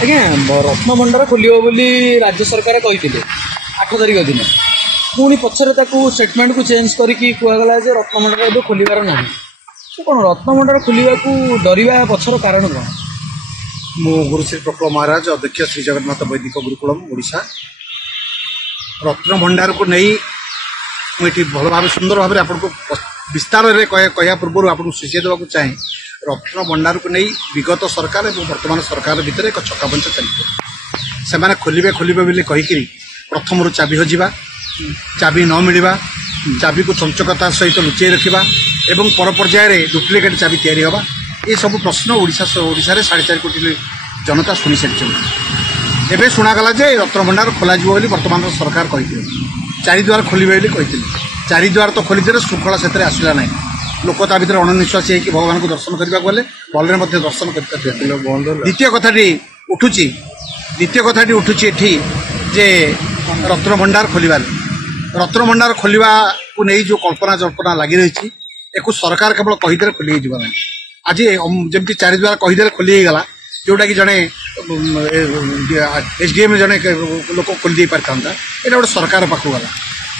ଆଜ୍ଞା ରତ୍ନଭଣ୍ଡାର ଖୋଲିବ ବୋଲି ରାଜ୍ୟ ସରକାର କହିଥିଲେ 8 ତାରିଖ ଦିନ, ପୁଣି ପଛରେ ତାକୁ ଷ୍ଟେଟମେଣ୍ଟକୁ ଚେଞ୍ଜ କରିକି କୁହାଗଲା ଯେ ରତ୍ନଭଣ୍ଡାର ଏବେ ଖୋଲିବାର ନାହିଁ। ସେ କ'ଣ ରତ୍ନଭଣ୍ଡାର ଖୋଲିବାକୁ ଡରିବା ପଛର କାରଣ କ'ଣ? ମୁଁ ଗୁରୁଶ୍ରୀ ପ୍ରଫୁଲ୍ଲ ମହାରାଜ, ଅଧ୍ୟକ୍ଷ ଶ୍ରୀ ଜଗନ୍ନାଥ ବୈଦିକ ଗୁରୁକୁଳମ୍ ଓଡ଼ିଶା। ରତ୍ନଭଣ୍ଡାରକୁ ନେଇ ମୁଁ ଏଠି ଭଲ ଭାବେ ସୁନ୍ଦର ଭାବରେ ଆପଣଙ୍କୁ ବିସ୍ତାରରେ କହିବା ପୂର୍ବରୁ ଆପଣଙ୍କୁ ସୂଚାଇ ଦେବାକୁ ଚାହେଁ, ରତ୍ନଭଣ୍ଡାରକୁ ନେଇ ବିଗତ ସରକାର ଏବଂ ବର୍ତ୍ତମାନ ସରକାର ଭିତରେ ଏକ ଛକାପଞ୍ଚ ଚାଲିଛି। ସେମାନେ ଖୋଲିବେ ବୋଲି କହିକିରି ପ୍ରଥମରୁ ଚାବି ହଜିବା, ଚାବି ନ ମିଳିବା, ଚାବିକୁ ଚଞ୍ଚକତା ସହିତ ଲୁଚାଇ ରଖିବା ଏବଂ ପର ପର୍ଯ୍ୟାୟରେ ଡୁପ୍ଲିକେଟ୍ ଚାବି ତିଆରି ହେବା, ଏସବୁ ପ୍ରଶ୍ନ ଓଡ଼ିଶାରେ 4.5 କୋଟି ଜନତା ଶୁଣିସାରିଛନ୍ତି। ଏବେ ଶୁଣାଗଲା ଯେ ରତ୍ନଭଣ୍ଡାର ଖୋଲାଯିବ ବୋଲି ବର୍ତ୍ତମାନର ସରକାର କହିଥିଲେ। 4 ଦ୍ୱାର ଖୋଲିବେ ବୋଲି କହିଥିଲେ। 4 ଦ୍ୱାର ତ ଖୋଲିଦେଲେ, ଶୃଙ୍ଖଳା ସେଥିରେ ଆସିଲା ନାହିଁ। ଲୋକ ତା ଭିତରେ ଅଣନିଶ୍ୱାସୀ ହେଇକି ଭଗବାନଙ୍କୁ ଦର୍ଶନ କରିବାକୁ ଗଲେ, ଭଲରେ ମଧ୍ୟ ଦର୍ଶନ କରିପାରିଥିଲେ। ଦ୍ୱିତୀୟ କଥାଟି ଉଠୁଛି ଏଠି ଯେ ରତ୍ନଭଣ୍ଡାର ଖୋଲିବାକୁ ନେଇ ଯେଉଁ କଳ୍ପନା ଜଳ୍ପନା ଲାଗି ରହିଛି, ଏକୁ ସରକାର କେବଳ କହିଦେଲେ ଖୋଲି ହେଇଯିବ ନାହିଁ। ଆଜି ଯେମିତି 4 ଦ୍ୱାର କହିଦେଲେ ଖୋଲି ହେଇଗଲା, ଯେଉଁଟାକି ଜଣେ SDM ଜଣେ ଲୋକ ଖୋଲି ଦେଇ ପାରିଥାନ୍ତା, ଏଇଟା ଗୋଟେ ସରକାର ପାଖକୁ ଗଲା।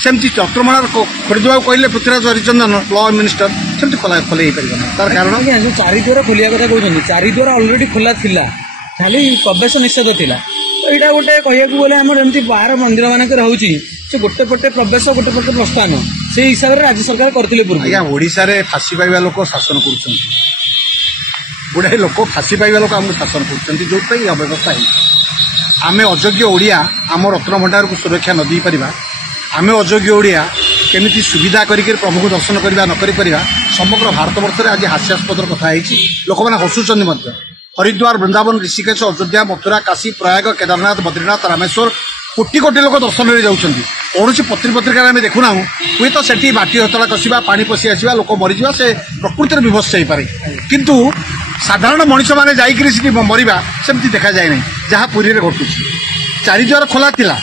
ସେମିତି ରତ୍ନଭଣ୍ଡାର ଖୋଲିଦେବାକୁ କହିଲେ ପୃଥ୍ୱୀରାଜ ହରିଚନ୍ଦନ ଲ ମିନିଷ୍ଟର, ସେମିତି ଖୋଲି ହେଇପାରିବ ନା। ତାର କାରଣ ଆଜ୍ଞା ଯେଉଁ 4 ଦ୍ୱାର ଖୋଲିବା କଥା କହୁଛନ୍ତି, 4 ଦ୍ୱାର ଅଲରେଡି ଖୋଲା ଥିଲା, ଖାଲି ପ୍ରବେଶ ନିଷେଧ ଥିଲା। ଏଇଟା ଗୋଟେ କହିବାକୁ ଗଲେ ଆମର ଏମିତି ବାହାର ମନ୍ଦିର ମାନଙ୍କରେ ହଉଛି, ସେ ଗୋଟେ ପଟେ ପ୍ରବେଶ ଗୋଟେ ପଟେ ପ୍ରସ୍ଥାନ, ସେଇ ହିସାବରେ ରାଜ୍ୟ ସରକାର କରିଥିଲେ ପୂର୍ବ। ଆଜ୍ଞା ଓଡ଼ିଶାରେ ଫାଶୀ ପାଇବା ଲୋକ ଶାସନ କରୁଛନ୍ତି, ଗୁଡ଼ାଏ ଲୋକ ଫାଶୀ ପାଇବା ଲୋକ ଆମକୁ ଶାସନ କରୁଛନ୍ତି, ଯେଉଁଥିପାଇଁ ଏ ଅବ୍ୟବସ୍ଥା ହେଇଛି। ଆମେ ଅଯୋଗ୍ୟ ଓଡ଼ିଆ ଆମ ରତ୍ନଭଣ୍ଡାରକୁ ସୁରକ୍ଷା ନ ଦେଇପାରିବା, ଆମେ ଅଯୋଗ୍ୟ ଓଡ଼ିଆ କେମିତି ସୁବିଧା କରିକି ପ୍ରଭୁଙ୍କୁ ଦର୍ଶନ କରିବା ନ କରିପାରିବା, ସମଗ୍ର ଭାରତବର୍ଷରେ ଆଜି ହାସ୍ୟାସ୍ପଦର କଥା ହେଇଛି। ଲୋକମାନେ ହସୁଛନ୍ତି ମଧ୍ୟ। ହରିଦ୍ୱାର, ବୃନ୍ଦାବନ, ଋଷିକେଶ, ଅଯୋଧ୍ୟା, ମଥୁରା, କାଶୀ, ପ୍ରୟାଗ, କେଦାରନାଥ, ବଦ୍ରୀନାଥ, ରାମେଶ୍ୱର କୋଟି କୋଟି ଲୋକ ଦର୍ଶନରେ ଯାଉଛନ୍ତି। କୌଣସି ପତ୍ରିକାରେ ଆମେ ଦେଖୁନାହୁଁ, ହୁଏତ ସେଠି ମାଟି ହତଳା କଷିବା, ପାଣି ପଶି ଆସିବା, ଲୋକ ମରିଯିବା, ସେ ପ୍ରକୃତିରେ ବିଭତ୍ସ ହେଇପାରେ, କିନ୍ତୁ ସାଧାରଣ ମଣିଷମାନେ ଯାଇକରି ସେଠି ମରିବା ସେମିତି ଦେଖାଯାଏ ନାହିଁ, ଯାହା ପୁରୀରେ ଘଟୁଛି। 4 ଦ୍ୱାର ଖୋଲା ଥିଲା,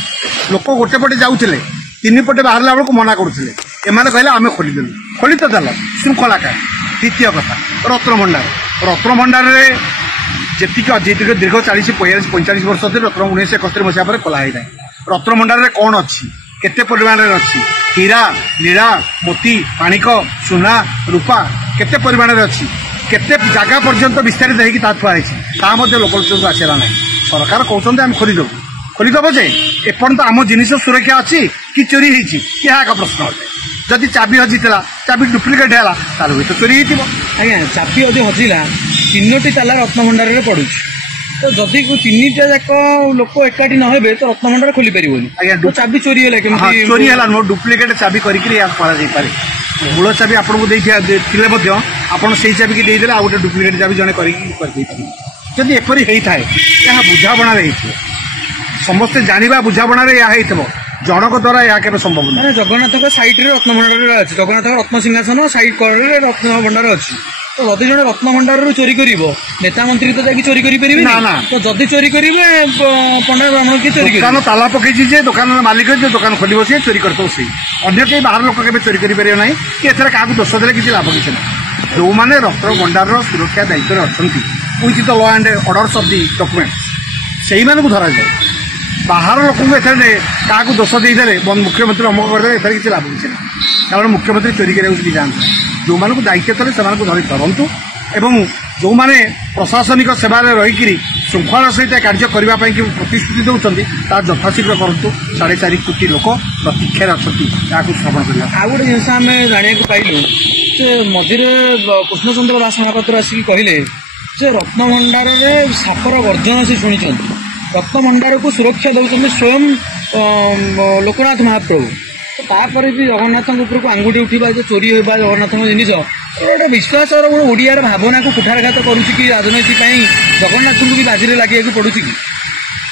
ଲୋକ ଗୋଟେ ପଟେ ଯାଉଥିଲେ, 3 ପଟେ ବାହାରିଲା ବେଳକୁ ମନା କରୁଥିଲେ। ଏମାନେ କହିଲେ ଆମେ ଖୋଲିଦେଲୁ, ଖୋଲି ତ ଦେଲ, ଶୃଙ୍ଖଳା କାହିଁ। ଦ୍ୱିତୀୟ କଥା, ରତ୍ନଭଣ୍ଡାରରେ ଯେତିକି ଦୀର୍ଘ 40-45 ବର୍ଷ ଧରି 1971 ମସିହା ପରେ ଖୋଲା ହେଇନାହିଁ। ରତ୍ନଭଣ୍ଡାରରେ କ'ଣ ଅଛି, କେତେ ପରିମାଣରେ ଅଛି, ହୀରା, ନୀଳା, ମୋତି, ମାଣିକ, ସୁନା, ରୂପା କେତେ ପରିମାଣରେ ଅଛି, କେତେ ଜାଗା ପର୍ଯ୍ୟନ୍ତ ବିସ୍ତାରିତ ହେଇକି ତା ଥୁଆ ହେଇଛି, ତାହା ମଧ୍ୟ ଲୋକଲୋଚନକୁ ଆସିଲା ନାହିଁ। ସରକାର କହୁଛନ୍ତି ଆମେ ଖୋଲିଦେବ ଯେ ଏପର୍ଯ୍ୟନ୍ତ ଆମ ଜିନିଷ ସୁରକ୍ଷା ଅଛି କି ଚୋରି ହେଇଛି, ଏହା ଏକ ପ୍ରଶ୍ନ ଅଟେ। ଯଦି ଚାବି ହଜିଥିଲା, ଚାବି ଡୁପ୍ଲିକେଟ୍ ହେଲା, ତାହେଲେ ହୁଏତ ଚୋରି ହେଇଥିବ। ଆଜ୍ଞା ଚାବି ଯଦି ହଜିଲା, 3ଟି ତାଲା ରତ୍ନଭଣ୍ଡାରରେ ପଡୁଛି, ତ ଯଦି 3ଟା ଯାକ ଲୋକ ଏକାଠି ନ ହେବେ ତ ରତ୍ନଭଣ୍ଡାର ଖୋଲି ପାରିବନି। ଆଜ୍ଞା ଚାବି ଚୋରି ହେଲା, କେମିତି ଚୋରି ହେଲା ନୁହଁ, ଡୁପ୍ଲିକେଟ୍ ଚାବି କରିକି କରାଯାଇପାରେ। ମୂଳ ଚାବି ଆପଣଙ୍କୁ ଦେଇଥିଲେ ମଧ୍ୟ ଆପଣ ସେଇ ଚାବିକି ଦେଇଦେଲେ ଆଉ ଗୋଟେ ଡୁପ୍ଲିକେଟ୍ ଚାବି ଜଣେ କରିକି କରିଦେଇପାରିବେ। ଯଦି ଏପରି ହେଇଥାଏ, ଏହା ବୁଝାମଣାରେ ହେଇଥିବ, ସମସ୍ତେ ଜାଣିବା ବୁଝାମଣାରେ ଏହା ହେଇଥିବ, ଜଣକ ଦ୍ୱାରା ଏହା କେବେ ସମ୍ଭବ ନୁହେଁ। ଜଗନ୍ନାଥଙ୍କ ସାଇଡ୍ରେ ରତ୍ନଭଣ୍ଡାର ଅଛି, ଜଗନ୍ନାଥଙ୍କ ରତ୍ନସିଂହାସନ ସାଇଡ୍ କରରେ ରତ୍ନଭଣ୍ଡାର ଅଛି, ତ ଯଦି ଜଣେ ରତ୍ନଭଣ୍ଡାରରୁ ଚୋରି କରିବ, ନେତା ମନ୍ତ୍ରୀ ତ ଯାଇକି ଚୋରି କରିପାରିବେ ନା। ତ ଯଦି ଚୋରି କରିବେ, ପଣ୍ଡା ବ୍ରାହ୍ମଣ କିଏ ଚୋରି କରିବେ? ଦୋକାନ ତାଲା ପକେଇଛି ଯେ ଦୋକାନର ମାଲିକ ଯେ ଦୋକାନ ଖୋଲିବ, ସିଏ ଚୋରି କରିଥିବ, ସେଇ ଅନ୍ୟ କେହି ବାହାର ଲୋକ କେବେ ଚୋରି କରିପାରିବ ନାହିଁ, କି ଏଥିରେ କାହାକୁ ଦୋଷ ଦେଲେ କିଛି ଲାଭ କିଛି ନାହିଁ। ଯେଉଁମାନେ ରତ୍ନଭଣ୍ଡାରର ସୁରକ୍ଷା ଦାୟିତ୍ୱରେ ଅଛନ୍ତି, with the law and orders of the document, ସେଇମାନଙ୍କୁ ଧରାଯାଏ। ବାହାର ଲୋକଙ୍କୁ ଏଥିରେ କାହାକୁ ଦୋଷ ଦେଇଦେଲେ, ମୁଖ୍ୟମନ୍ତ୍ରୀ ଅମକ କରିଦେଲେ, ଏଥିରେ କିଛି ଲାଭ କିଛି ନାହିଁ। କାରଣ ମୁଖ୍ୟମନ୍ତ୍ରୀ ଚୋରି କରିବାକୁ କିଛି ଯାଆନ୍ତି, ଯେଉଁମାନଙ୍କୁ ଦାୟିତ୍ୱ ଥିଲେ ସେମାନଙ୍କୁ ଧରି ଧରନ୍ତୁ, ଏବଂ ଯେଉଁମାନେ ପ୍ରଶାସନିକ ସେବାରେ ରହିକିରି ଶୃଙ୍ଖଳାର ସହିତ କାର୍ଯ୍ୟ କରିବା ପାଇଁ ପ୍ରତିଶ୍ରୁତି ଦେଉଛନ୍ତି, ତାହା ଯଥାଶୀଘ୍ର କରନ୍ତୁ। 4.5 କୋଟି ଲୋକ ପ୍ରତୀକ୍ଷାରେ ଅଛନ୍ତି ତାହାକୁ ଶ୍ରବଣ କରିବା। ଆଉ ଗୋଟେ ଜିନିଷ ଆମେ ଜାଣିବାକୁ ପାଇଲୁ ଯେ ମଝିରେ କୃଷ୍ଣଚନ୍ଦ୍ର ଦାସ ମହାପାତ୍ର ଆସିକି କହିଲେ ଯେ ରତ୍ନଭଣ୍ଡାରରେ ସାପର ଗର୍ଜନ ସେ ଶୁଣିଛନ୍ତି, ରତ୍ନଭଣ୍ଡାରକୁ ସୁରକ୍ଷା ଦେଉଛନ୍ତି ସ୍ୱୟଂ ଲୋକନାଥ ମହାପ୍ରଭୁ। ତାପରେ ବି ଜଗନ୍ନାଥଙ୍କ ଉପରକୁ ଆଙ୍ଗୁଠି ଉଠିବା, ଯେ ଚୋରି ହେବା ଜଗନ୍ନାଥଙ୍କ ଜିନିଷ, ଗୋଟେ ବିଶ୍ୱାସର ଗୋଟେ ଓଡ଼ିଆର ଭାବନାକୁ କୁଠାରଘାତ କରୁଛି କି ରାଜନୀତି ପାଇଁ ଜଗନ୍ନାଥଙ୍କୁ ବି ବାଜିରେ ଲାଗିବାକୁ ପଡୁଛି କି?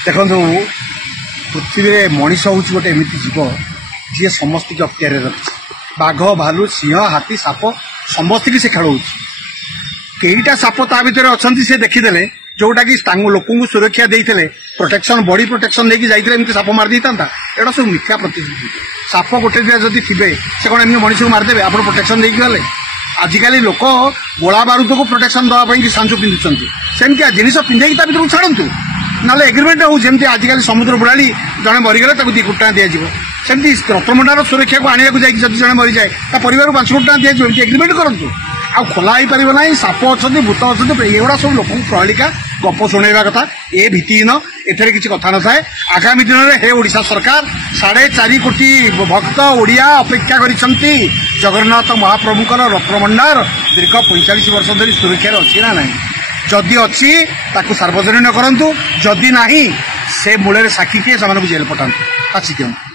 ଦେଖନ୍ତୁ, ପୃଥିବୀରେ ମଣିଷ ହେଉଛି ଗୋଟେ ଏମିତି ଜୀବ ଯିଏ ସମସ୍ତଙ୍କୁ ଅକ୍ତିଆରରେ ରଖିଛି। ବାଘ, ଭାଲୁ, ସିଂହ, ହାତୀ, ସାପ ସମସ୍ତଙ୍କୁ ସେ ଖେଳଉଛି। କେଇଟା ସାପ ତା ଭିତରେ ଅଛନ୍ତି ସେ ଦେଖିଦେଲେ, ଯୋଉଟାକି ଲୋକଙ୍କୁ ସୁରକ୍ଷା ଦେଇଥିଲେ, ପ୍ରୋଟେକ୍ସନ, ବଡି ପ୍ରୋଟେକ୍ସନ ଦେଇକି ଯାଇଥିଲେ, ଏମିତି ସାପ ମାରି ଦେଇଥାନ୍ତା? ଏଇଟା ସବୁ ମିଥ୍ୟା ପ୍ରତିଶ୍ରୁତି। ସାପ ଗୋଟେ ଦିନ ଯଦି ଥିବେ, ସେ କ'ଣ ଏମିତି ମଣିଷକୁ ମାରିଦେବେ ଆପଣ ପ୍ରୋଟେକ୍ସନ ଦେଇକି ଗଲେ? आजिकल लोक गोला बारूद को प्रोटेक्शन दवाई सांचो पिंधुंट सेमती जिन पिंधे ता भर छाड़ू ना एग्रीमेंट हो जमी आजिकल समुद्र बुड़ाली जड़े मरीगले 2 कोटी टका दिज्व सेमती रत्नभंडार सुरक्षा को आने जब जड़े मरी जाए परिवार 5 कोटी टका दिज्व एग्रीमेंट करूँ आ खोला हो पार ना साप अच्छा भूत अच्छा एगुड़ा सब लोक प्रहलिका गप शुणा कथा ए भित्तिहीन एथे किसी कथा न थाए आगामी दिन में हे ओडिशा सरकार 4.5 कोटी भक्त ओडिया अपेक्षा करिसंती जगन्नाथ महाप्रभुकर रत्नभंडार दीर्घ 45 वर्ष धरी सुरक्षा अच्छी ना ना जदि अच्छी ताकू सार्वजनीन करंतु जदि नाही से मूल साक्षी किए जेल पठातु फाँसी दियंतु।